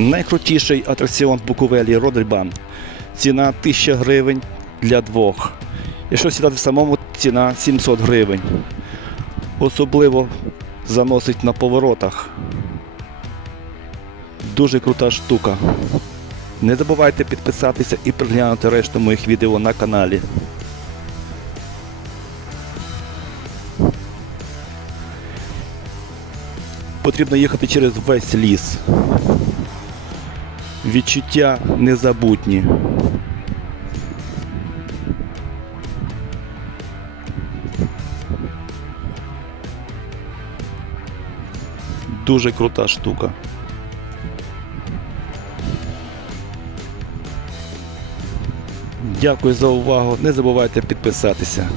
Найкрутіший атракціон в Буковелі Родельбан. Ціна 1000 гривень для двох. Якщо сідати в самому, ціна 700 гривень. Особливо заносить на поворотах. Дуже крута штука. Не забувайте підписатися і приглянути решту моїх відео на каналі. Потрібно їхати через весь ліс. Відчуття незабутні. Дуже крута штука. Дякую за увагу. Не забувайте підписатися.